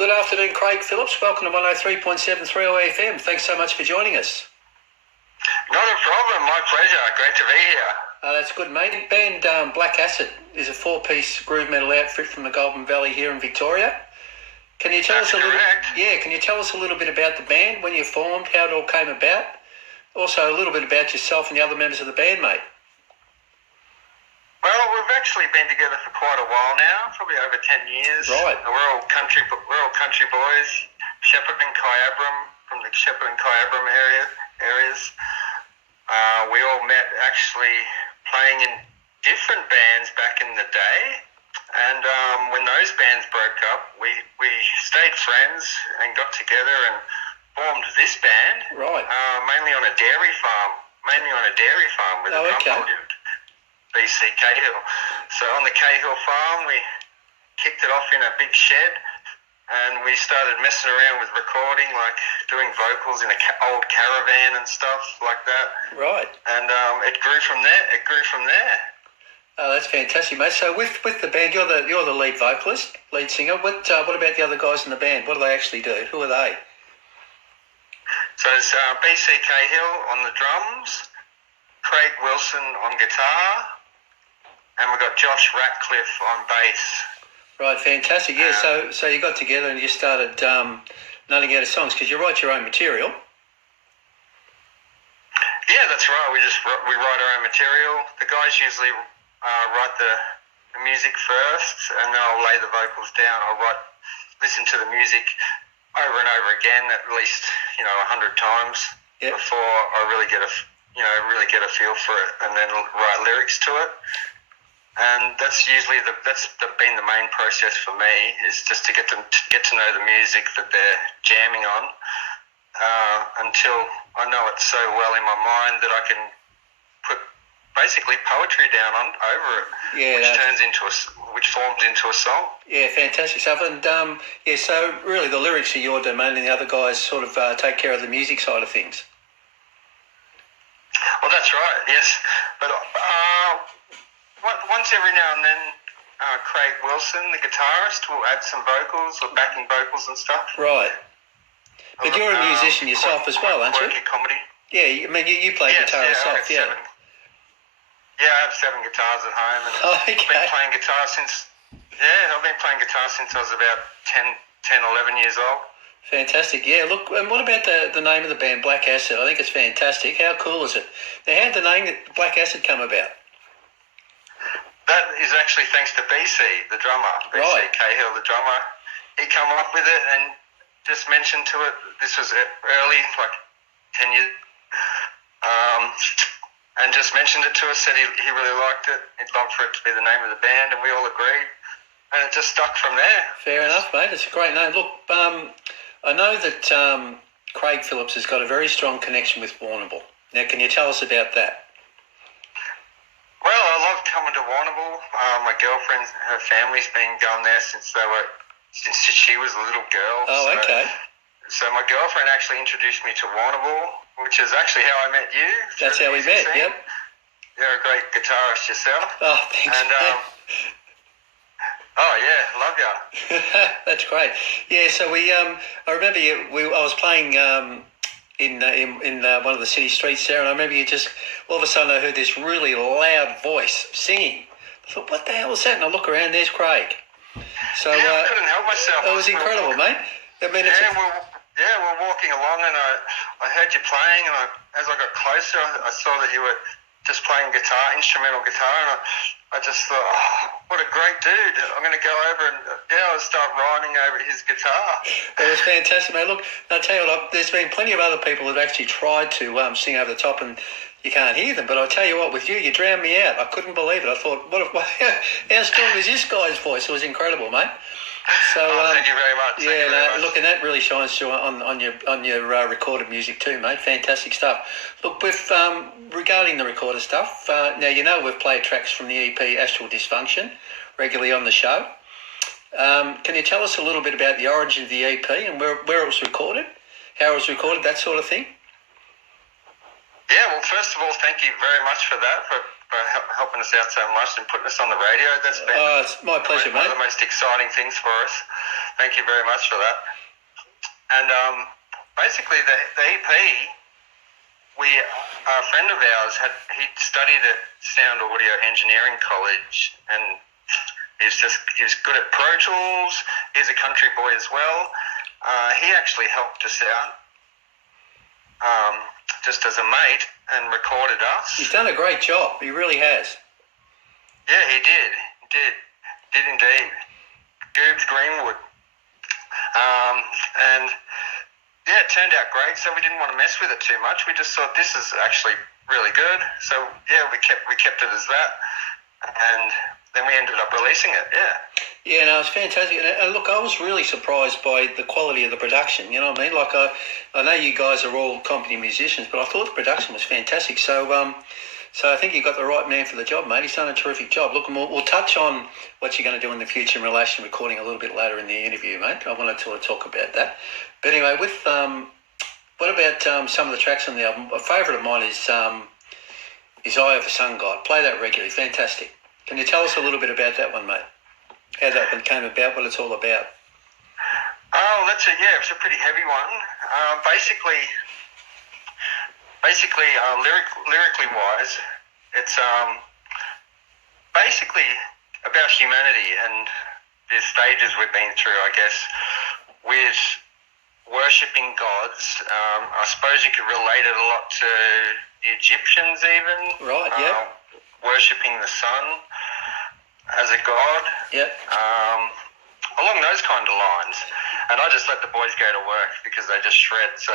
Good afternoon, Craig Phillips. Welcome to 103.7 3WAY-FM. Thanks so much for joining us. Not a problem. My pleasure. Great to be here. That's good, mate. Band Black Acid is a four-piece groove metal outfit from the Golden Valley here in Victoria. Can you tell us a little? Yeah. Can you tell us a little bit about the band, when you formed, how it all came about? Also, a little bit about yourself and the other members of the band, mate. Well, we've actually been together for quite a while now, probably over 10 years. Right. We're all country boys. Shepherd and Kyabram, from the Shepherd and Kyabram areas. We all met actually playing in different bands back in the day, and when those bands broke up, we stayed friends and got together and formed this band. Right. Mainly on a dairy farm where the drummer lived, BC Cahill. So on the Cahill farm, we kicked it off in a big shed, and we started messing around with recording, like doing vocals in an old caravan and stuff like that. Right. And it grew from there. Oh, that's fantastic, mate. So with the band, you're the lead vocalist, lead singer. What about the other guys in the band? What do they actually do? Who are they? So it's BC Cahill on the drums, Craig Wilson on guitar, and we've got Josh Ratcliffe on bass. Right, fantastic. Yeah, so you got together and you started nutting out of songs because you write your own material. Yeah, that's right. We write our own material. The guys usually write the music first, and then I'll lay the vocals down. I'll listen to the music over and over again, at least 100 times before I really get a feel for it, and then write lyrics to it. And that's usually been the main process for me, is just to get to know the music that they're jamming on, until I know it so well in my mind that I can put basically poetry down over it, which forms into a song. Yeah, fantastic stuff. And so really the lyrics are your domain, and the other guys sort of take care of the music side of things. Well, that's right. Yes, but once every now and then, Craig Wilson, the guitarist, will add some vocals or backing vocals and stuff. Right. But you're a musician yourself as well, aren't you? Comedy. Yeah, I mean, you play guitar yourself, I have 7 guitars at home, and I've been playing guitar since I was about 10, 11 years old. Fantastic. Yeah, look, and what about the name of the band, Black Acid? I think it's fantastic. How cool is it? Now, how did the name Black Acid come about? That is actually thanks to BC, the drummer. BC Cahill, the drummer. He came up with it and just mentioned to it, this was early, like 10 years, and just mentioned it to us, said he really liked it. He'd love for it to be the name of the band, and we all agreed. And it just stuck from there. Fair enough, mate. It's a great name. Look, I know that Craig Phillips has got a very strong connection with Warrnambool. Now, can you tell us about that? Well, I love coming to Warrnambool. My girlfriend, her family's been going there since she was a little girl. Oh, okay. So my girlfriend actually introduced me to Warrnambool, which is actually how I met you. That's how we met, yep. You're a great guitarist yourself. Oh, thanks. And, oh, yeah, love you. That's great. Yeah, so I remember I was playing in one of the city streets there, and I remember you just, all of a sudden I heard this really loud voice singing. I thought, what the hell was that? And I look around, there's Craig. So I couldn't help myself. It was incredible, mate. I mean, we're walking along, and I heard you playing, and as I got closer, I saw that you were just playing instrumental guitar, and I just thought, what a great dude. I'm going to go over and I'll start rhyming over his guitar. It was fantastic, mate. Look, I'll tell you what, there's been plenty of other people that have actually tried to sing over the top, and you can't hear them. But I'll tell you what, with you drowned me out. I couldn't believe it. I thought, how strong is this guy's voice? It was incredible, mate. So, thank you very much. Look, and that really shines through on your recorded music too, mate. Fantastic stuff. Look, with regarding the recorded stuff, now we've played tracks from the EP Astral Dysfunction regularly on the show. Can you tell us a little bit about the origin of the EP and where it was recorded, how it was recorded, that sort of thing? Yeah, well, first of all, thank you very much for that, for helping us out so much and putting us on the radio. That's been it's my pleasure, one mate. of the most exciting things for us. Thank you very much for that. And basically, the EP, a friend of ours he studied at Sound Audio Engineering College, and he was good at Pro Tools. He's a country boy as well. He actually helped us out just as a mate and recorded us. He's done a great job. He really has. Yeah, he did. Did indeed. Goobs Greenwood. And yeah, it turned out great. So we didn't want to mess with it too much. We just thought this is actually really good. So yeah, we kept it as that, and then we ended up releasing it. Yeah. Yeah, no, it's fantastic. And look, I was really surprised by the quality of the production. You know what I mean? Like I know you guys are all competent musicians, but I thought the production was fantastic. So I think you got the right man for the job, mate. He's done a terrific job. Look, and we'll touch on what you're going to do in the future in relation to recording a little bit later in the interview, mate. I wanted to talk about that. But anyway, with what about some of the tracks on the album? A favourite of mine is Eye of the Sun God. Play that regularly. Fantastic. Can you tell us a little bit about that one, mate? How that one came about, what it's all about? Oh, it's a pretty heavy one. Lyrically wise, it's basically about humanity and the stages we've been through, I guess, with worshipping gods. I suppose you could relate it a lot to the Egyptians even. Right, yeah. Worshipping the sun as a god. Yep. Along those kind of lines. And I just let the boys go to work because they just shred. So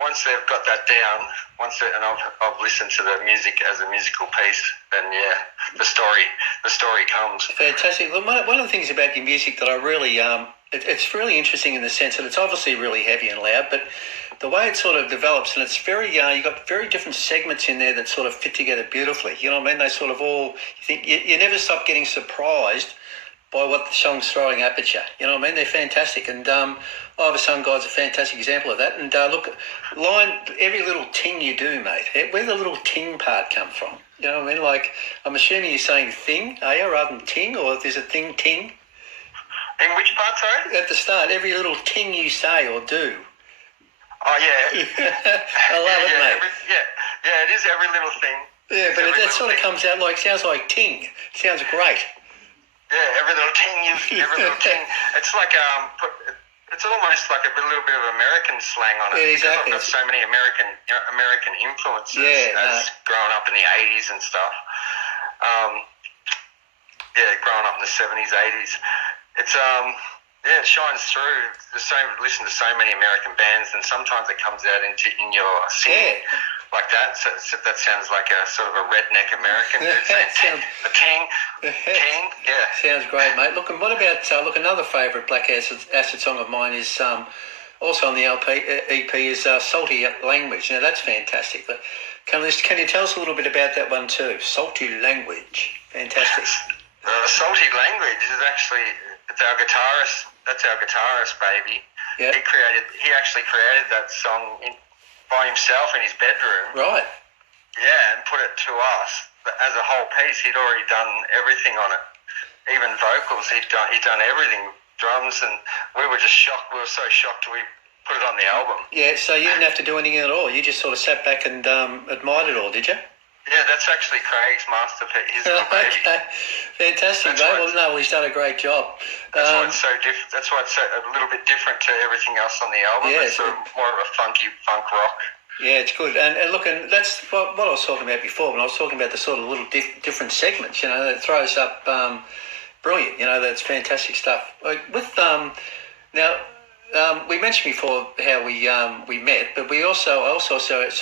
once they've got that down, and I've listened to the music as a musical piece, then yeah, the story comes. Fantastic. Look, one of the things about your music that I really, it's really interesting in the sense that it's obviously really heavy and loud, but the way it sort of develops, and it's very, you've got very different segments in there that sort of fit together beautifully. You know what I mean? They sort of all, you think, you never stop getting surprised by what the song's throwing up at you. You know what I mean? They're fantastic. And Eye of the Sun God's a fantastic example of that. And look, every little ting you do, mate, where'd the little ting part come from? You know what I mean? Like, I'm assuming you're saying thing, are you, rather than ting, or there's a thing, ting? In which part, sorry? At the start, every little ting you say or do. Oh, yeah. I love it, mate. It is every little thing. Yeah, but that sort of comes out like, sounds like ting. Sounds great. Yeah, every little ting. It's like it's almost like a little bit of American slang on it. Yeah, exactly. I've got so many American influences as growing up in the 80s and stuff. Growing up in the 70s, 80s. It's it shines through. Listen to so many American bands, and sometimes it comes out in your singing. Yeah. Like that, so that sounds like a sort of a redneck American. A ting, yeah. Sounds great, mate. Look, and what about another favourite Black Acid song of mine is also on the EP is Salty Language. Now that's fantastic. But can you tell us a little bit about that one too? Salty Language, fantastic. Salty Language is actually our guitarist. That's our guitarist, baby. Yeah. He actually created that song by himself in his bedroom. Right. Yeah, and put it to us. But as a whole piece, he'd already done everything on it. Even vocals, he'd done everything. Drums, and we were just shocked. We were so shocked we put it on the album. Yeah, so you didn't have to do anything at all. You just sort of sat back and admired it all, did you? Yeah, that's actually Craig's masterpiece. Okay, fantastic, mate. Well, he's done a great job. That's why it's so different. That's why it's a little bit different to everything else on the album. Yeah, it's sort of more of a funky funk rock. Yeah, it's good. And look, and that's what I was talking about before when I was talking about the sort of little different segments. You know, that throws up brilliant. You know, that's fantastic stuff. Like with now. We mentioned before how we met, but I also saw it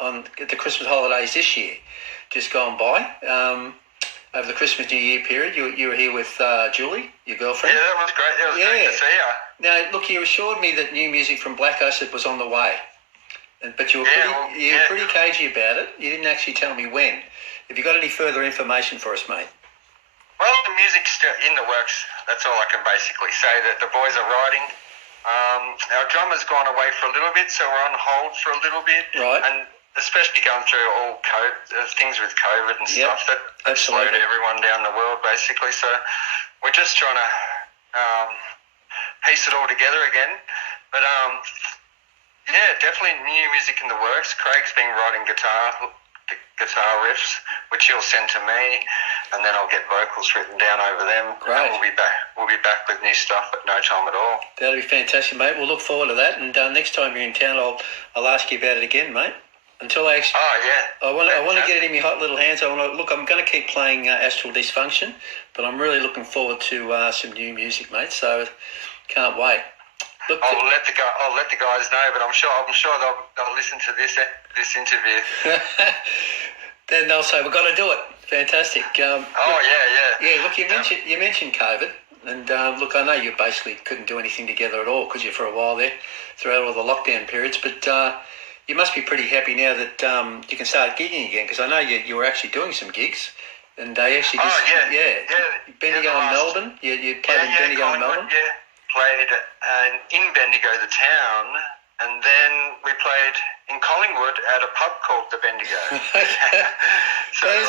on the Christmas holidays this year, just gone by. Over the Christmas New Year period, you were here with Julie, your girlfriend. Yeah, that was great. That was great to see her. Now, look, you assured me that new music from Black Acid was on the way, but you were pretty cagey about it. You didn't actually tell me when. Have you got any further information for us, mate? Well, the music's still in the works. That's all I can basically say. That the boys are writing. Our drummer's gone away for a little bit, so we're on hold for a little bit. Right. And especially going through all things with COVID and stuff that slowed everyone down the world, basically. So we're just trying to piece it all together again. But yeah, definitely new music in the works. Craig's been writing guitar riffs, which he'll send to me, and then I'll get vocals written down over them. Great. And we'll be back with new stuff at no time at all. That'll be fantastic, mate. We'll look forward to that. And next time you're in town, I'll ask you about it again, mate. Until I actually, I want to get it in my hot little hands. I'm going to keep playing Astral Dysfunction, but I'm really looking forward to some new music, mate. So can't wait. Look, I'll let the guys know, but I'm sure they'll listen to this interview. Then they'll say we've got to do it. Fantastic. Yeah. Look, you mentioned COVID, and look, I know you basically couldn't do anything together at all because you for a while there throughout all the lockdown periods, but you must be pretty happy now that you can start gigging again, because I know you were actually doing some gigs, and they actually Bendigo and Melbourne. You played in Bendigo and Melbourne. Yeah, played in Bendigo, the town, and then we played in Collingwood at a pub called the Bendigo. So that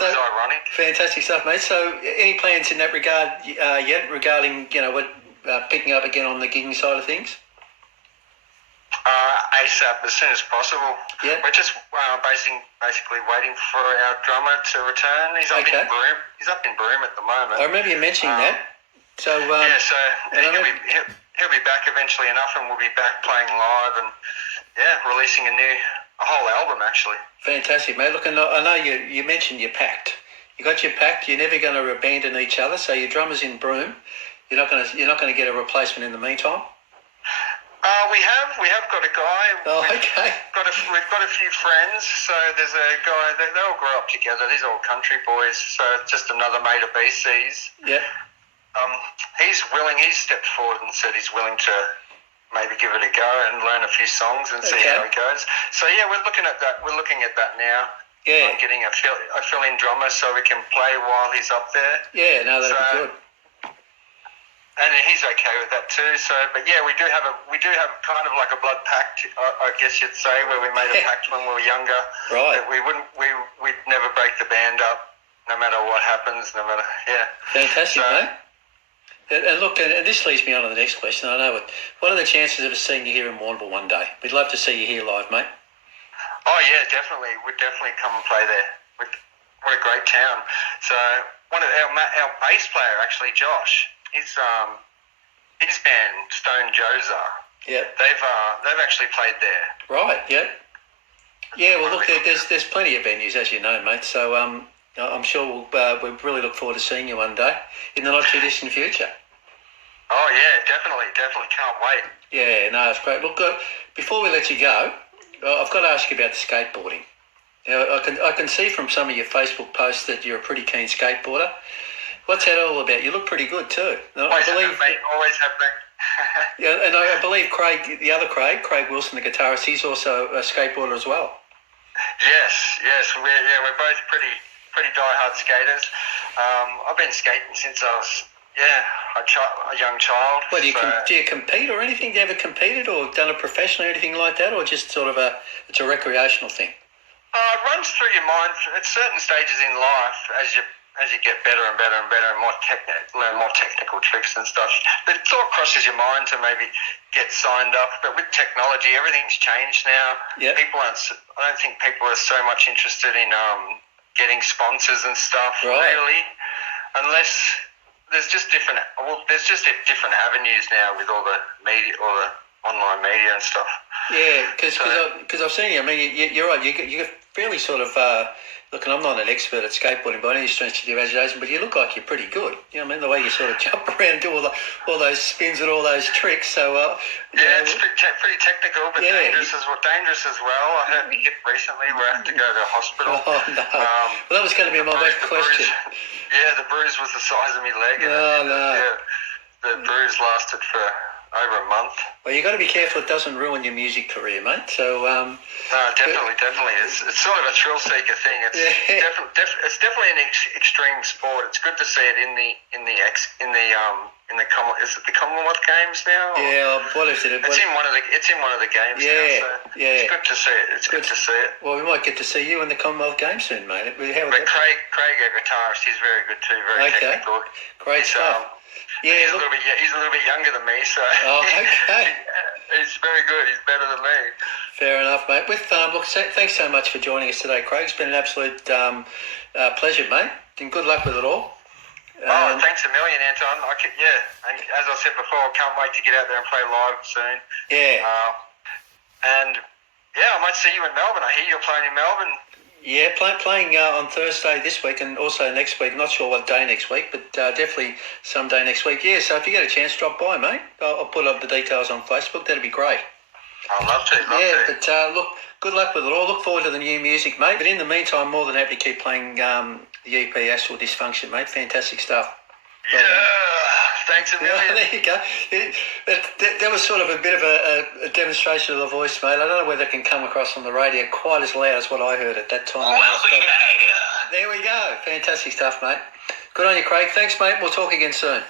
was ironic. Fantastic stuff, mate. So, any plans in that regard yet regarding picking up again on the gigging side of things? ASAP, as soon as possible. Yeah. We're just basically waiting for our drummer to return. He's up in Broome. He's up in Broome at the moment. I remember you mentioning that. So he'll be back eventually enough, and we'll be back playing live and releasing a whole album actually. Fantastic, mate. Look, I know you mentioned you're packed. You got your packed. You're never going to abandon each other. So your drummer's in Broome. You're not going to get a replacement in the meantime. We have got a guy. Oh, okay. We've got a few friends. So there's a guy. They all grew up together. These are all country boys. So it's just another mate of BC's. Yeah. He's willing. He's stepped forward and said he's willing to maybe give it a go and learn a few songs and see how it goes. So yeah, we're looking at that. We're looking at that now. Yeah. I'm getting a fill-in drummer so we can play while he's up there. Yeah, no, that'd be good. And he's okay with that too. So, but yeah, we do have kind of like a blood pact, I guess you'd say, where we made a pact when we were younger. Right. That we'd never break the band up, no matter what happens, Fantastic, so, mate. And look, and this leads me on to the next question. I know what are the chances of us seeing you here in Warrnambool one day? We'd love to see you here live, mate. Oh yeah, definitely. We'd definitely come and play there. What a great town. So one of our bass player, actually, Josh. His band Stone Joza. Yeah. They've actually played there. Right. Yeah. Yeah. Well, look, there's plenty of venues, as you know, mate. So I'm sure we really look forward to seeing you one day in the not too distant future. Oh yeah, definitely can't wait. Yeah. No, it's great. Look, before we let you go, I've got to ask you about the skateboarding. Now, I can see from some of your Facebook posts that you're a pretty keen skateboarder. What's that all about? You look pretty good too. Always have been. Yeah, and I believe Craig Wilson, the guitarist, he's also a skateboarder as well. Yes, we're both pretty diehard skaters. I've been skating since I was a young child. Well, do you compete or anything? Do you ever competed or done it professionally or anything like that, or just sort of it's a recreational thing? It runs through your mind at certain stages in life as you get better and better and better and learn more technical tricks and stuff. The thought crosses your mind to maybe get signed up, but with technology, everything's changed now. Yep. I don't think people are so much interested in getting sponsors and stuff, really, unless there's just different avenues now with all the media, all the online media and stuff. Yeah, because I've seen you. I mean, you're right. You're fairly sort of. Look, and I'm not an expert at skateboarding by any stretch of the imagination, but you look like you're pretty good. You know what I mean? The way you sort of jump around and do all those spins and all those tricks. So it's pretty technical, but dangerous as well. I hurt my hip recently where I had to go to the hospital. Oh no! Well, that was going to be my next question. The bruise was the size of my leg. The bruise lasted for over a month. Well, you got to be careful it doesn't ruin your music career, mate. So no, definitely. It's sort of a thrill seeker thing. It's definitely an extreme sport. It's good to see it in the Commonwealth Games now? Yeah, what is it? It's in one of the games now. So it's good to see it. It's good to see it. Well, we might get to see you in the Commonwealth Games soon, mate. Craig, our guitarist, he's very good too. Very technical. Great stuff. Yeah, he's a little bit younger than me, so Oh, okay. he's very good. He's better than me. Fair enough, mate. Look, thanks so much for joining us today, Craig. It's been an absolute pleasure, mate. And good luck with it all. Thanks a million, Anton. And as I said before, I can't wait to get out there and play live soon. Yeah. I might see you in Melbourne. I hear you're playing in Melbourne. Yeah, playing on Thursday this week and also next week. Not sure what day next week, but definitely someday next week. Yeah, so if you get a chance, drop by, mate. I'll put up the details on Facebook. That'd be great. I'd love to. But look, good luck with it all. Look forward to the new music, mate. But in the meantime, more than happy to keep playing the EP Astral Dysfunction, mate. Fantastic stuff. Yeah, thanks a million. There you go. That was sort of a bit of a demonstration of the voice, mate. I don't know whether it can come across on the radio quite as loud as what I heard at that time. There we go. Fantastic stuff, mate. Good on you, Craig. Thanks, mate. We'll talk again soon.